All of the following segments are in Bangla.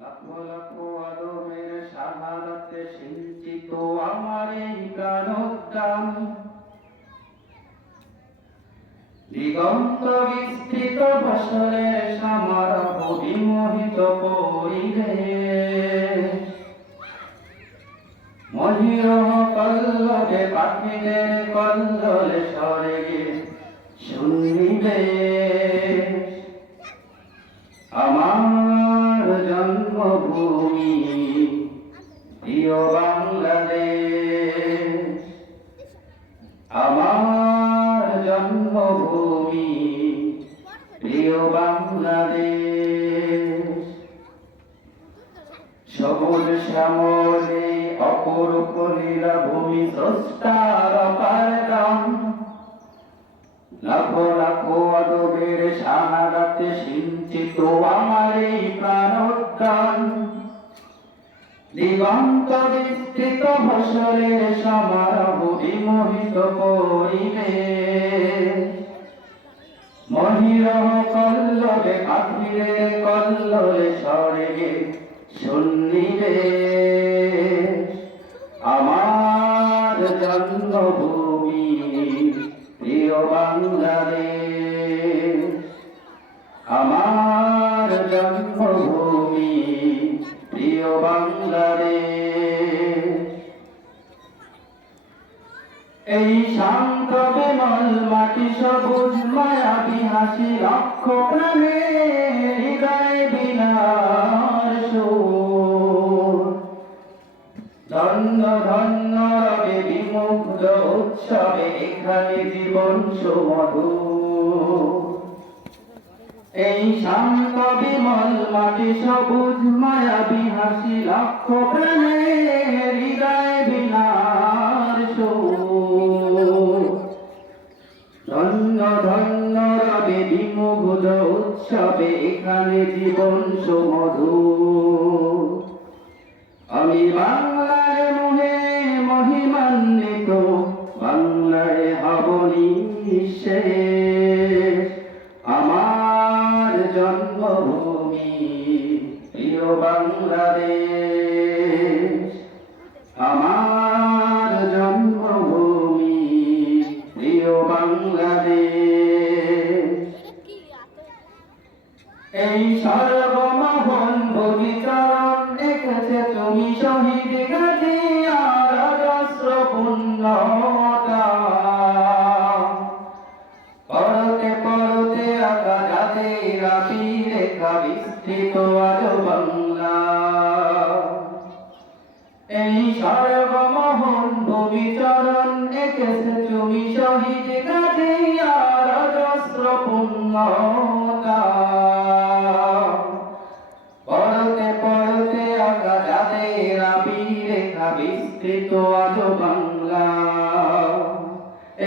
লাখো লাখো আদমের শাহাদাতে সিঞ্চিত আমার এই প্রাণোদ্যান, দিগন্ত বিস্তৃত ফসলের সমারোহ বিমোহিত পরিবেশ, মহিরহ কল্লোলে পাখিদের কল্লোলে স্বর্গে সন্নিবেশ। আমার জন্মভূমি প্রিয় বাংলাদেশ, আমার জন্মভূমি প্রিয় বাংলাদেশ। সবুজ শ্যামলে অপরূপ লীলাভূমি স্রষ্টার অপার দান, লাখো লাখো আদমের শাহাদাতে সিঞ্চিত আমার এই প্রাণোদ্যান, দিগন্ত বিস্তৃত ফসলের সমারোহ বিমোহিত পরিবেশ, মহিরহ কল্লোলে পাখিদের কল্লোলে স্বর্গে সন্নিবেশ। আমার জন্মভূমি প্রিয় বাংলাদেশ, আমার জন্মভূমি প্রিয় বাংলাদেশ। এই শান্ত বিমল মাটি সবুজ মায়াবী হাসি লক্ষ প্রাণের হৃদয় বিনার সুর, ধন্য ধন্য রবে বিমুগ্ধ উৎসবে এখানে জীবন সুমধুর। এই শান্ত বিমল মাটি সবুজ মায়াবী হাসি লক্ষ প্রাণের হৃদয় বিনার সুর, ধন্য ধন্য রবে বিমুগ্ধ উৎসবে এখানে জীবন সুমধুর। আমি বাংলার মোহে মহিমান্বিত, বাংলায় হব নিঃশেষ। আমার জন্মভূমি প্রিয় বাংলাদেশ, আমার জন্মভূমি প্রিয় বাংলাদেশ। এই সর্বমোহন ভূমিচরণ এঁকেছে তুমি শহীদ গাজী আর অজস্র পুণ্যতা, পরতে পরতে আঁকা যাদের রেখা বিস্তৃত আজ বাংলা। এই সর্বমোহন ভূমিচরণ এঁকেছে তুমি শহীদ গাজী আর অজস্র পুণ্যতা, পরতে পরতে আঁকা যাদের রেখা বিস্তৃত আজ বাংলা।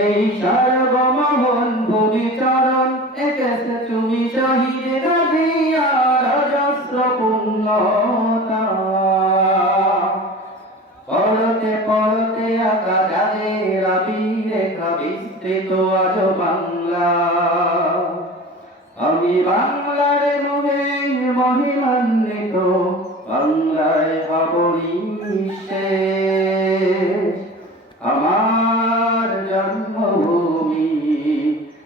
এই সর্বমোহন ভূমিচরণ এঁকেছে তুমি শহীদ গাজী আর অজস্র পুণ্যতা, পরতে পরতে আঁকা যাদের রেখা বিস্তৃত আজ বাংলা। আমি বাংলার মোহে মহিমান্বিত, বাংলায় হব নিঃশেষ। আমার জন্মভূমি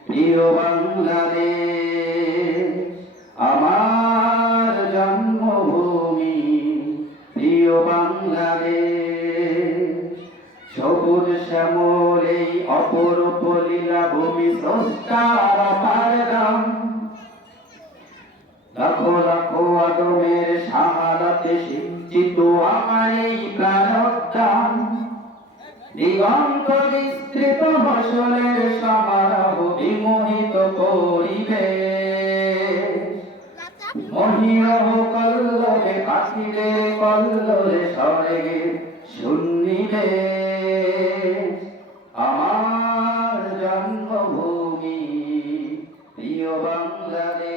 প্রিয় বাংলাদেশ, আমার জন্মভূমি প্রিয় বাংলাদেশ। সবুজ শ্যামলে অপরূপ লীলাভূমি স্রষ্টার অপার দান, লাখো লাখো আদমের শাহাদাতে সিঞ্চিত আমার এই প্রাণোদ্যান, দিগন্ত বিস্তৃত ফসলের সমারোহ বিমোহিত পরিবেশ, মহিরহ কল্লোলে পাখিদের কল্লোলে স্বর্গে সন্নিবেশ। আমার জন্মভূমি প্রিয় বাংলাদেশ।